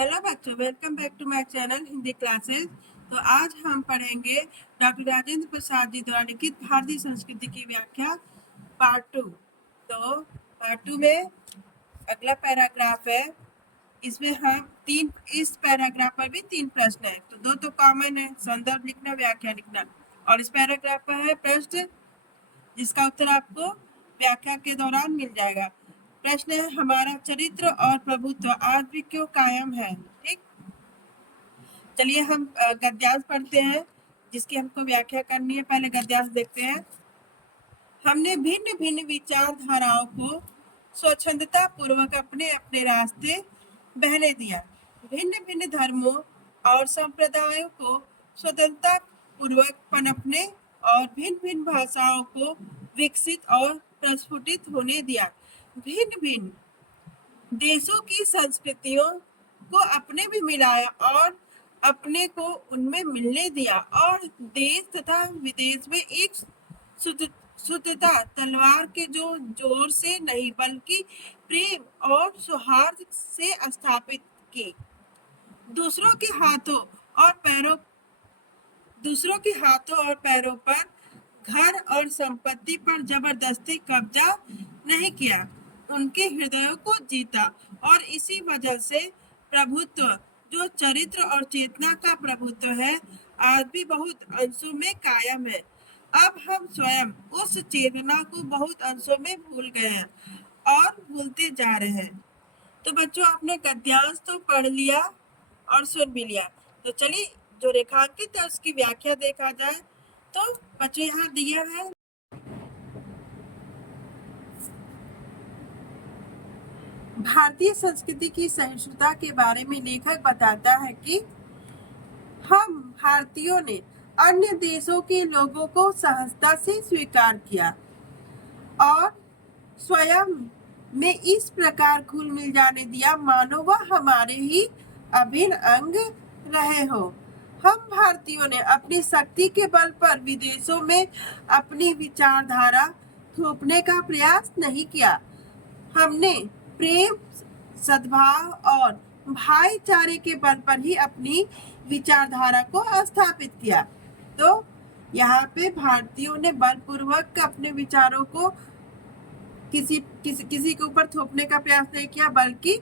Hello बच्चों, welcome back to my channel Hindi classes. तो आज हम पढ़ेंगे डॉक्टर राजेंद्र प्रसाद जी द्वारा लिखित भारतीय संस्कृति की व्याख्या पार्ट 2। तो पार्ट 2 में अगला पैराग्राफ है। इसमें हम इस पैराग्राफ पर भी 3 प्रश्न है। तो 2 तो कॉमन है, संदर्भ लिखना, व्याख्या लिखना, और इस पैराग्राफ पर है प्रश्न जिसका उत्तर आपको व्याख्या के दौरान मिल जाएगा। प्रश्न है, हमारा चरित्र और प्रभुत्व आज भी क्यों कायम है। ठीक, चलिए हम गद्यांश पढ़ते हैं जिसकी हमको व्याख्या करनी है। पहले गद्यांश देखते हैं। हमने भिन्न भिन्न विचारधाराओं को स्वच्छंदता पूर्वक अपने अपने रास्ते बहने दिया। भिन्न भिन्न धर्मों और संप्रदायों को स्वतंत्रता पूर्वक पनपने और भिन्न भिन्न भाषाओं को विकसित और प्रस्फुटित होने दिया। भिन्न भिन्न देशों की संस्कृतियों को अपने भी मिलाया और अपने को उनमें मिलने दिया, और देश तथा विदेश में एक शुद्धता तलवार के जो जोर से नहीं बल्कि प्रेम और सौहार्द से स्थापित की। दूसरों के हाथों और पैरों पर घर और संपत्ति पर जबरदस्ती कब्जा नहीं किया, उनके हृदयों को जीता, और इसी वजह से प्रभुत्व, जो चरित्र और चेतना का प्रभुत्व है, आज भी बहुत अंशों में कायम है। अब हम स्वयं उस चेतना को बहुत अंशों में भूल गए हैं और भूलते जा रहे हैं। तो बच्चों, आपने गद्यांश तो पढ़ लिया और सुन भी लिया। तो चलिए जो रेखांकित है उसकी व्याख्या देखा जाए। तो बच्चों, यहाँ दिया है, भारतीय संस्कृति की सहिष्णुता के बारे में लेखक बताता है कि हम भारतीयों ने अन्य देशों के लोगों को सहजता से स्वीकार किया और स्वयं में इस प्रकार घुल मिल जाने दिया मानो वह हमारे ही अभिन्न अंग रहे हो। हम भारतीयों ने अपनी शक्ति के बल पर विदेशों में अपनी विचारधारा थोपने का प्रयास नहीं किया। हमने प्रेम, सद्भाव और भाईचारे के बल पर ही अपनी विचारधारा को स्थापित किया। तो यहाँ पे भारतीयों ने बलपूर्वक अपने विचारों को किसी के ऊपर थोपने का प्रयास नहीं किया, बल्कि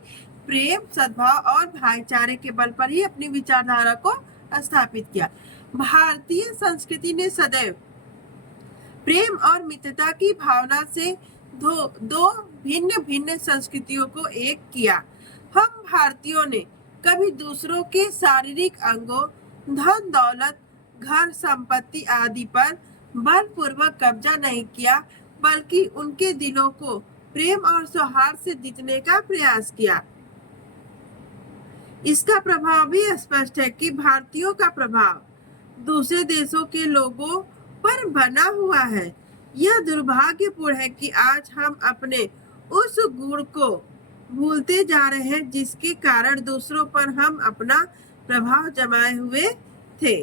प्रेम, सद्भाव और भाईचारे के बल पर ही अपनी विचारधारा को स्थापित किया। भारतीय संस्कृति ने सदैव प्रेम और मित्रता की भावना से दो भिन्न भिन्न संस्कृतियों को एक किया। हम भारतीयों ने कभी दूसरों के शारीरिक अंगों, धन दौलत, घर संपत्ति आदि पर बलपूर्वक कब्जा नहीं किया, बल्कि उनके दिलों को प्रेम और सौहार्द से जीतने का प्रयास किया। इसका प्रभाव भी स्पष्ट है कि भारतीयों का प्रभाव दूसरे देशों के लोगों पर बना हुआ है। यह दुर्भाग्यपूर्ण है कि आज हम अपने उस गुण को भूलते जा रहे हैं जिसके कारण दूसरों पर हम अपना प्रभाव जमाए हुए थे।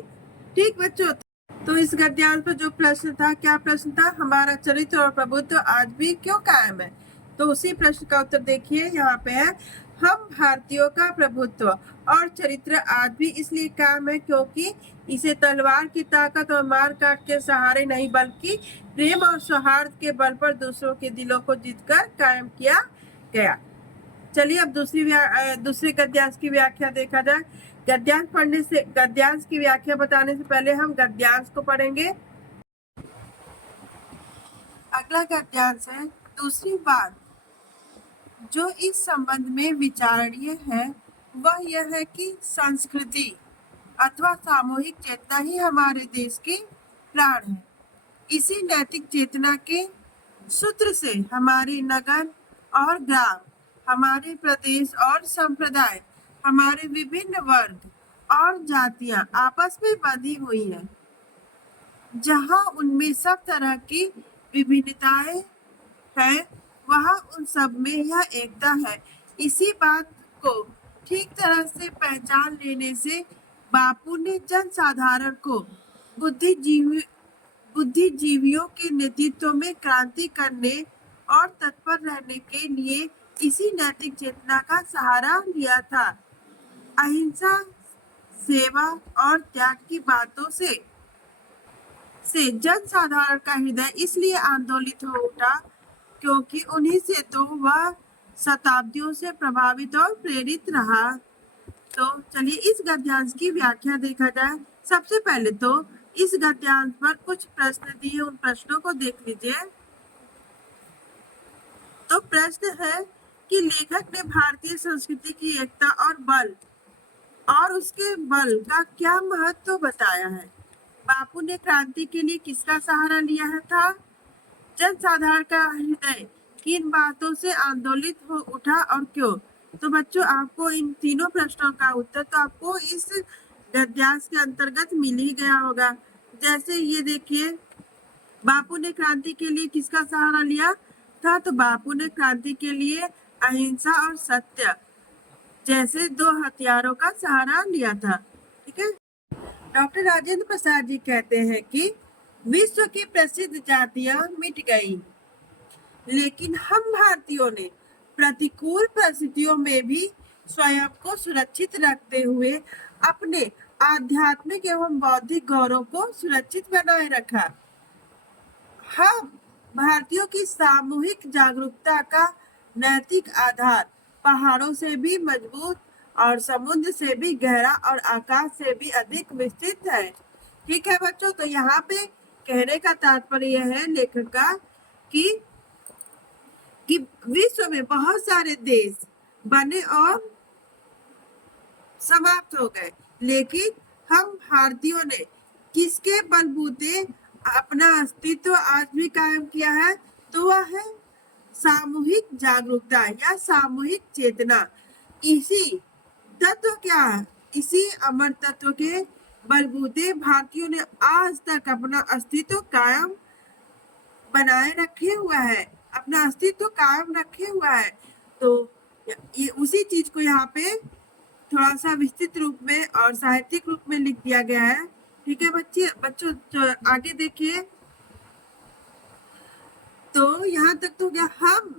ठीक बच्चों, तो इस गद्यांश पर जो प्रश्न था, क्या प्रश्न था, हमारा चरित्र और प्रभुत्व आज भी क्यों कायम है। तो उसी प्रश्न का उत्तर देखिए, यहाँ पे है, हम भारतीयों का प्रभुत्व और चरित्र आज भी इसलिए कायम है क्योंकि इसे तलवार की ताकत और मार काट के सहारे नहीं बल्कि प्रेम और सौहार्द के बल पर दूसरों के दिलों को जीतकर कायम किया गया। चलिए अब दूसरे गद्यांश की व्याख्या देखा जाए। गद्यांश की व्याख्या बताने से पहले हम गद्यांश को पढ़ेंगे। अगला गद्यांश है, दूसरी बात जो इस संबंध में विचारणीय है वह यह है कि संस्कृति अथवा सामूहिक चेतना ही हमारे देश के प्राण है। इसी नैतिक चेतना के सूत्र से हमारे नगर और ग्राम, हमारे प्रदेश और संप्रदाय, हमारे विभिन्न वर्ग और जातियां आपस में बंधी हुई हैं, जहां उनमें सब तरह की विभिन्नताएं हैं, वहां उन सब में यह एकता है। इसी बात को ठीक तरह से पहचान लेने से बापू ने जनसाधारण को बुद्धिजीवियों के नेतृत्व में क्रांति करने और तत्पर रहने के लिए इसी नैतिक चेतना का सहारा लिया था। अहिंसा, सेवा और त्याग की बातों से जन साधारण का हृदय इसलिए आंदोलित हो उठा क्योंकि उन्हीं से तो वह शताब्दियों से प्रभावित और प्रेरित रहा। तो चलिए इस गद्यांश की व्याख्या देखा जाए। सबसे पहले तो इस गद्यांश पर कुछ प्रश्न दिए, उन प्रश्नों को देख लीजिए। तो प्रश्न है कि लेखक ने भारतीय संस्कृति की एकता और उसके बल का क्या महत्व बताया है। बापू ने क्रांति के लिए किसका सहारा लिया था। जनसाधारण का हृदय किन बातों से आंदोलित हो उठा और क्यों। तो बच्चों आपको इन तीनों प्रश्नों का उत्तर तो आपको इस गद्यांश के अंतर्गत मिल ही गया होगा। जैसे ये देखिए, बापू ने क्रांति के लिए किसका सहारा लिया था। तो बापू ने क्रांति के लिए अहिंसा और सत्य जैसे दो हथियारों का सहारा लिया था। ठीक है। डॉक्टर राजेंद्र प्रसाद जी कहते हैं कि विश्व की प्रसिद्ध जातियां मिट गई, लेकिन हम भारतीयों ने प्रतिकूल परिस्थितियों में भी स्वयं को सुरक्षित रखते हुए अपने आध्यात्मिक एवं बौद्धिक गौरव को सुरक्षित बनाए रखा। हम भारतीयों की सामूहिक जागरूकता का नैतिक आधार पहाड़ों से भी मजबूत और समुद्र से भी गहरा और आकाश से भी अधिक विस्तृत है। ठीक है बच्चों, तो यहाँ पे कहने का तात्पर्य है लेखक का कि विश्व में बहुत सारे देश बने और समाप्त हो गए, लेकिन हम भारतीयों ने किसके बलबूते अपना अस्तित्व आज भी कायम किया है। तो वह है सामूहिक जागरूकता या सामूहिक चेतना। इसी अमर तत्व के बलबूते भारतीयों ने आज तक अपना अस्तित्व कायम बनाए रखे हुआ है, अपना अस्तित्व कायम रखे हुआ है। तो ये उसी चीज को यहाँ पे थोड़ा सा विस्तृत रूप में और साहित्यिक रूप में लिख दिया गया है। ठीक है बच्चों आगे देखिए। तो यहाँ तक तो क्या, हम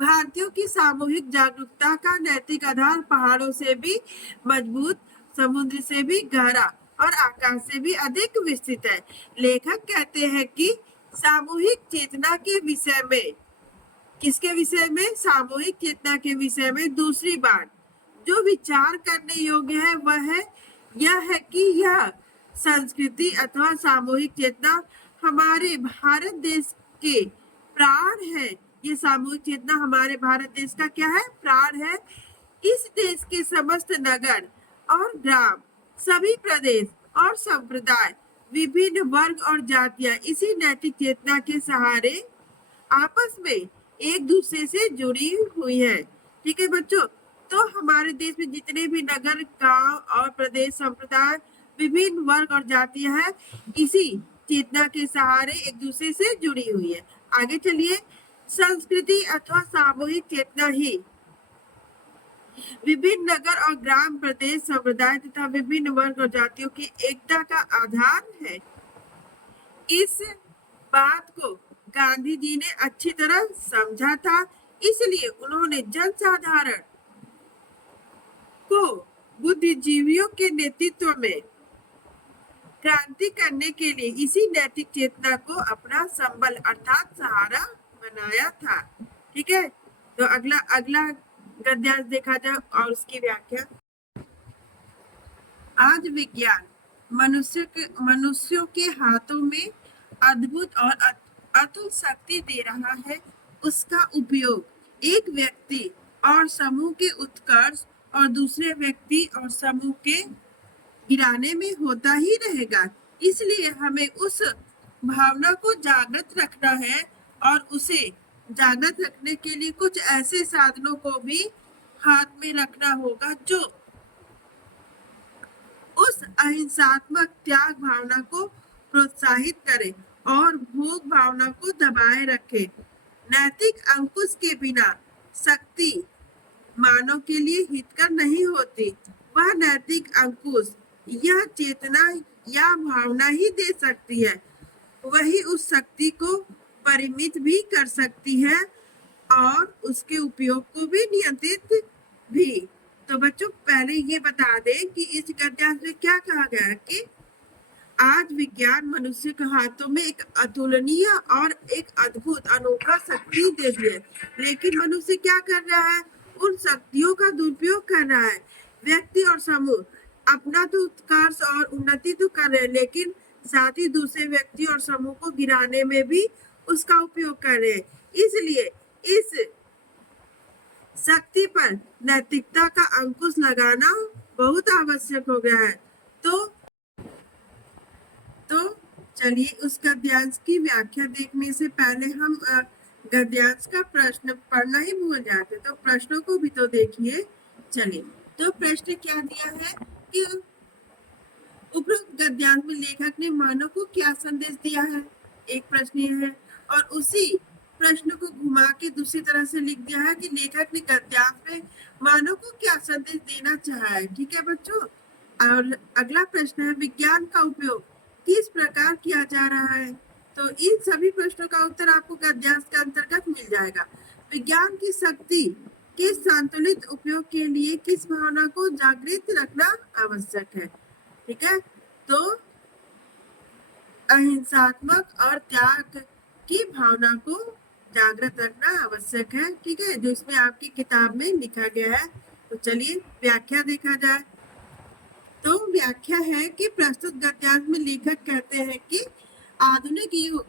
भारतीयों की सामूहिक जागरूकता का नैतिक आधार पहाड़ों से भी मजबूत, समुद्र से भी गहरा और आकाश से भी अधिक विस्तृत है। लेखक कहते हैं कि सामूहिक चेतना के विषय में, किसके विषय में, सामूहिक चेतना के विषय में दूसरी बात जो विचार करने योग्य है वह है यह है कि यह संस्कृति अथवा सामूहिक चेतना हमारे भारत देश के प्राण है। ये सामूहिक चेतना हमारे भारत देश का क्या है, प्राण है। इस देश के समस्त नगर और ग्राम, सभी प्रदेश और संप्रदाय, विभिन्न वर्ग और जातियां इसी नैतिक चेतना के सहारे आपस में एक दूसरे से जुड़ी हुई है। ठीक है बच्चों, तो हमारे देश में जितने भी नगर, गांव और प्रदेश, संप्रदाय, विभिन्न वर्ग और जातियां हैं, इसी चेतना के सहारे एक दूसरे से जुड़ी हुई है। आगे चलिए। संस्कृति अथवा सामूहिक चेतना ही विभिन्न नगर और ग्राम, प्रदेश, संप्रदाय तथा विभिन्न वर्ग और जातियों की एकता का आधार है। इस बात को गांधी जी ने अच्छी तरह समझा था, इसलिए उन्होंने जनसाधारण को बुद्धिजीवियों के नेतृत्व में क्रांति करने के लिए इसी नैतिक चेतना को अपना संबल अर्थात सहारा बनाया था। ठीक है, तो अगला गद्यांश देखा जाए और उसकी व्याख्या। आज विज्ञान मनुष्यों के हाथों में अद्भुत और अतुल शक्ति दे रहा है। उसका उपयोग एक व्यक्ति और समूह के उत्कर्ष और दूसरे व्यक्ति और समूह के गिराने में होता ही रहेगा। इसलिए हमें उस भावना को जागृत रखना है और उसे जागृत रखने के लिए कुछ ऐसे साधनों को भी हाथ में रखना होगा जो उस अहिंसात्मक त्याग भावना को प्रोत्साहित करे और भोग भावना को दबाए रखे। नैतिक अंकुश के बिना शक्ति मानव के लिए हितकर नहीं होती। वह नैतिक अंकुश यह चेतना या भावना ही दे सकती है, वही उस शक्ति को परिमित भी कर सकती है और उसके उपयोग को भी नियंत्रित भी। तो बच्चों पहले ये बता दें कि इस गद्यांश में क्या कहा गया है कि आज विज्ञान मनुष्य के हाथों में एक अतुलनीय और एक अद्भुत अनोखा शक्ति दे दी है, लेकिन मनुष्य क्या कर रहा है? उन शक्तियों का दुरुपयोग कर रहा है। व्यक्ति और समूह अपना तो उत्कर्ष और उन्नति तो कर रहे हैं, लेकिन साथ ही दूसरे व्यक्ति और समूह को गिराने में भी उसका उपयोग कर रहे हैं। इसलिए इस शक्ति पर नैतिकता का अंकुश लगाना बहुत आवश्यक हो गया है। तो चलिए उस गद्यांश की व्याख्या देखने से पहले हम गद्यांश का प्रश्न पढ़ना ही भूल जाते, तो प्रश्नों को भी तो देखिए। चलिए, तो प्रश्न क्या दिया है कि उपरोक्त गद्यांश में लेखक ने मानव को क्या संदेश दिया है, एक प्रश्न ये है। और उसी प्रश्न को घुमा के दूसरी तरह से लिख दिया है कि लेखक ने गद्यांश में मानव को क्या संदेश देना चाहा है। ठीक है बच्चों। और अगला प्रश्न है विज्ञान का उपयोग किस प्रकार किया जा रहा है। तो इन सभी प्रश्नों का उत्तर आपको गद्यांश के अंतर्गत मिल जाएगा। विज्ञान की शक्ति के संतुलित उपयोग के लिए किस भावना को जागृत रखना आवश्यक है। ठीक है, तो अहिंसात्मक और त्याग की भावना को जागृत रखना आवश्यक है। ठीक है, जो इसमें आपकी किताब में लिखा गया है। तो चलिए व्याख्या देखा जाए। तो व्याख्या है कि प्रस्तुत गद्यांश में लेखक कहते हैं कि आधुनिक युग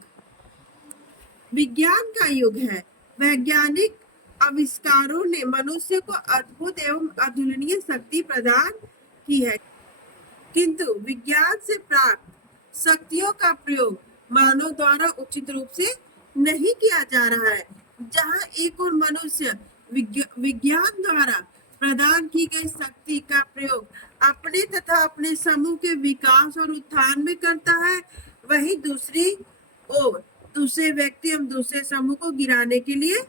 विज्ञान का युग है। वैज्ञानिक आविष्कारों ने मनुष्य को अद्भुत एवं अतुलनीय शक्ति प्रदान की है, किंतु विज्ञान से प्राप्त शक्तियों का प्रयोग मानव द्वारा उचित रूप से नहीं किया जा रहा है। जहां एक और मनुष्य विज्ञान द्वारा प्रदान की गई शक्ति का प्रयोग अपने तथा अपने समूह के विकास और उत्थान में करता है, वहीं दूसरी ओर दूसरे व्यक्ति एवं दूसरे समूह को गिराने के लिए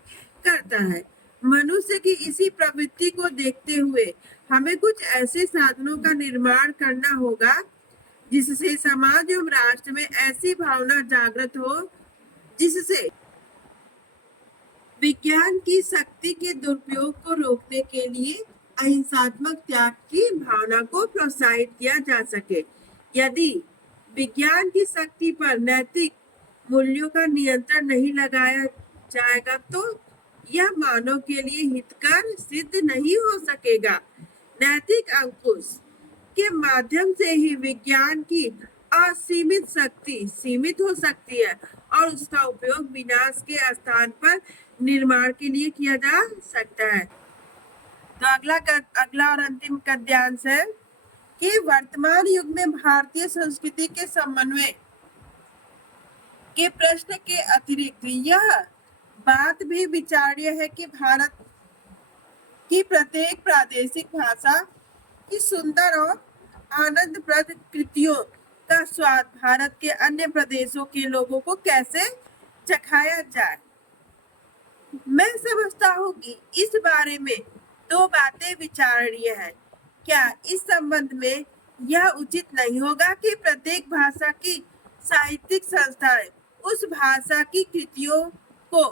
करता है। मनुष्य की इसी प्रवृत्ति को देखते हुए हमें कुछ ऐसे साधनों का निर्माण करना होगा जिससे समाज एवं राष्ट्र में ऐसी भावना जागृत हो जिससे विज्ञान की शक्ति के दुरुपयोग को रोकने के लिए अहिंसात्मक त्याग की भावना को प्रोत्साहित किया जा सके। यदि विज्ञान की शक्ति पर नैतिक मूल्यों का नियंत्रण नहीं लगाया जाएगा तो यह मानव के लिए हितकर सिद्ध नहीं हो सकेगा। नैतिक अंकुश के माध्यम से ही विज्ञान की असीमित शक्ति सीमित हो सकती है और उसका उपयोग विनाश के स्थान पर निर्माण के लिए किया जा सकता है। तो अगला और अंतिम गद्यांश है कि वर्तमान युग में भारतीय संस्कृति के समन्वय के प्रश्न के अतिरिक्त यह बात भी विचार्य है कि भारत की प्रत्येक प्रादेशिक भाषा की सुंदर और आनंदप्रद कृतियों का स्वाद भारत के अन्य प्रदेशों के लोगों को कैसे चखाया जाए। मैं समझता हूँ कि इस बारे में दो बातें विचारणीय है। क्या इस संबंध में यह उचित नहीं होगा कि प्रत्येक भाषा की साहित्यिक संस्थाएं उस भाषा की कृतियों को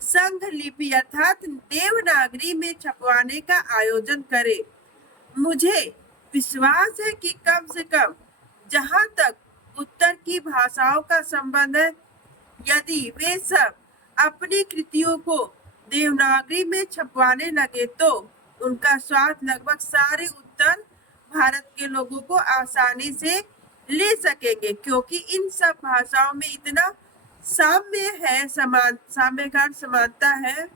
संघ लिपि अर्थात देवनागरी में छपवाने का आयोजन करे। मुझे विश्वास है कि कम से कम जहां तक उत्तर की भाषाओं का संबंध है, यदि वे सब अपनी कृतियों को देवनागरी में छपवाने लगे तो उनका स्वाद लगभग सारे उत्तर भारत के लोगों को आसानी से ले सकेंगे, क्योंकि इन सब भाषाओं में इतना साम्य है, समानता है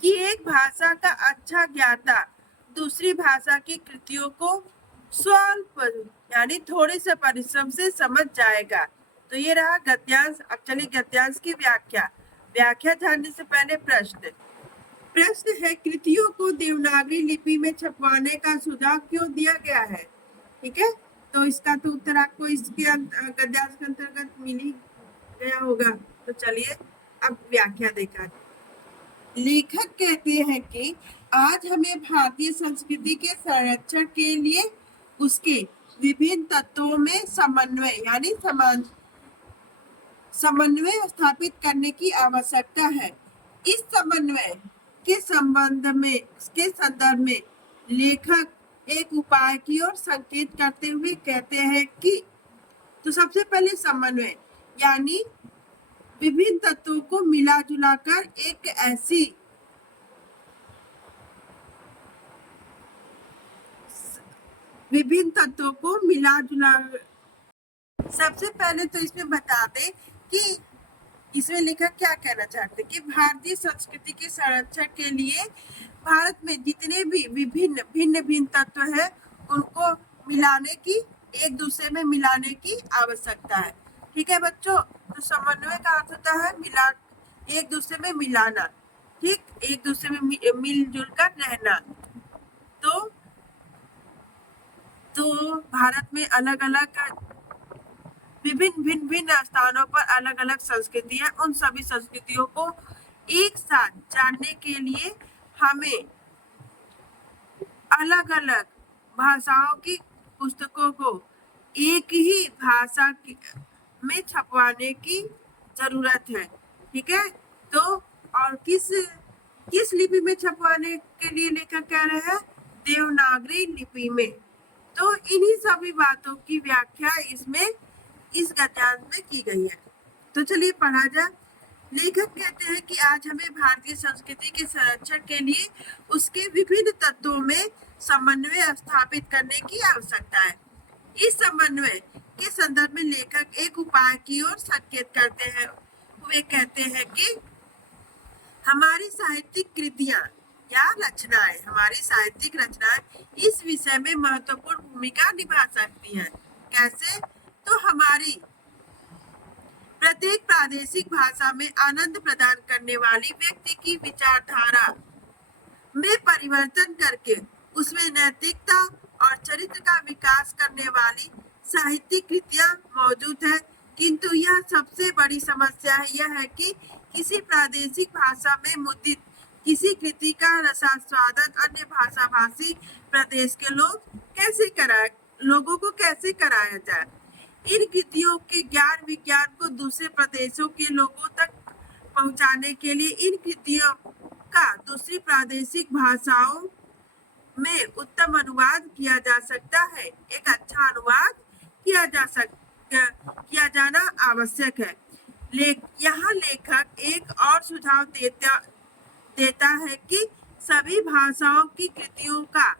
कि एक भाषा का अच्छा ज्ञाता दूसरी भाषा की कृतियों को स्वल्प यानी थोड़े से परिश्रम से समझ जाएगा। तो ये रहा गद्यांश। अब चलिए गद्यांश की व्याख्या जानने से पहले प्रश्न है कृतियों को देवनागरी लिपि में छपवाने का सुझाव क्यों दिया गया है। ठीक है, तो इसका तो उत्तर आपको इसके गद्यांश के अंतर्गत मिल ही गया होगा। तो चलिए अब व्याख्या देखा। लेखक कहते हैं कि आज हमें भारतीय संस्कृति के संरक्षण के लिए उसके विभिन्न तत्वों में समन्वय स्थापित करने की आवश्यकता है। इस समन्वय के संदर्भ में लेखक एक उपाय की ओर संकेत करते हुए कहते हैं कि तो सबसे पहले समन्वय यानी विभिन्न तत्वों को मिला जुलाकर एक ऐसी विभिन्न तत्वों को मिला जुला सबसे पहले तो इसमें बता दें कि इसमें लेखक क्या कहना चाहते हैं कि भारतीय संस्कृति के संरक्षण के लिए भारत में जितने भी विभिन्न भिन्न भिन्न तत्व है उनको मिलाने की एक दूसरे में मिलाने की आवश्यकता है। ठीक है बच्चों, तो समन्वय का अर्थ होता है मिला एक दूसरे में मिलाना, ठीक, एक दूसरे में मिलजुल कर रहना। तो भारत में अलग अलग विभिन्न भिन्न भिन्न स्थानों पर अलग अलग संस्कृतियां, उन सभी संस्कृतियों को एक साथ जानने के लिए हमें अलग अलग भाषाओं की पुस्तकों को एक ही भाषा में छपवाने की जरूरत है। ठीक है, तो और किस लिपि में छपवाने के लिए लेखक कह रहे हैं? देवनागरी लिपि में। तो इन्हीं सभी बातों की व्याख्या इसमें इस गद्यांश में की गई है। तो चलिए पढ़ा जाए। लेखक कहते हैं कि आज हमें भारतीय संस्कृति के संरक्षण के लिए उसके विभिन्न तत्वों में समन्वय स्थापित करने की आवश्यकता है। इस समन्वय के संदर्भ में लेखक एक उपाय की ओर संकेत करते हैं। वे कहते हैं कि हमारी साहित्यिक कृतियां या रचनाएं, हमारी साहित्यिक रचनाएं इस विषय में महत्वपूर्ण भूमिका निभा सकती हैं। कैसे? तो हमारी प्रत्येक प्रादेशिक भाषा में आनंद प्रदान करने वाली व्यक्ति की विचारधारा में परिवर्तन करके उसमें नैतिकता और चरित्र का विकास करने वाली साहित्यिक कृतियां मौजूद है। किंतु यह सबसे बड़ी समस्या यह है कि किसी प्रादेशिक भाषा में मुद्रित किसी कृति का रसास्वादन अन्य भाषा भाषी प्रदेश के लोगों को कैसे कराया जाए। इन कृतियों के ज्ञान विज्ञान को दूसरे प्रदेशों के लोगों तक पहुंचाने के लिए इन कृतियों का दूसरी प्रादेशिक भाषाओं में उत्तम अनुवाद किया जा सकता है। एक अच्छा अनुवाद किया जाना आवश्यक है। यहाँ लेखक एक और सुझाव देता है कि सभी भाषाओं की कृतियों का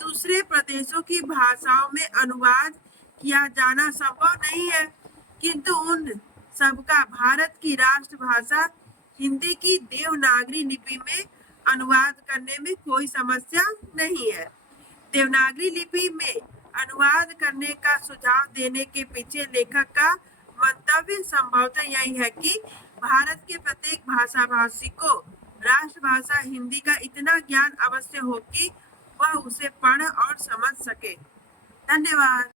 दूसरे प्रदेशों की भाषाओं में अनुवाद किया जाना संभव नहीं है, किंतु उन सबका भारत की राष्ट्रभाषा हिंदी की देवनागरी लिपि में अनुवाद करने में कोई समस्या नहीं है। देवनागरी लिपि में अनुवाद करने का सुझाव देने के पीछे लेखक का मंतव्य संभवतः यही है कि भारत के प्रत्येक भाषा भाषी को राष्ट्रभाषा हिंदी का इतना ज्ञान अवश्य हो कि वह उसे पढ़ और समझ सके। धन्यवाद।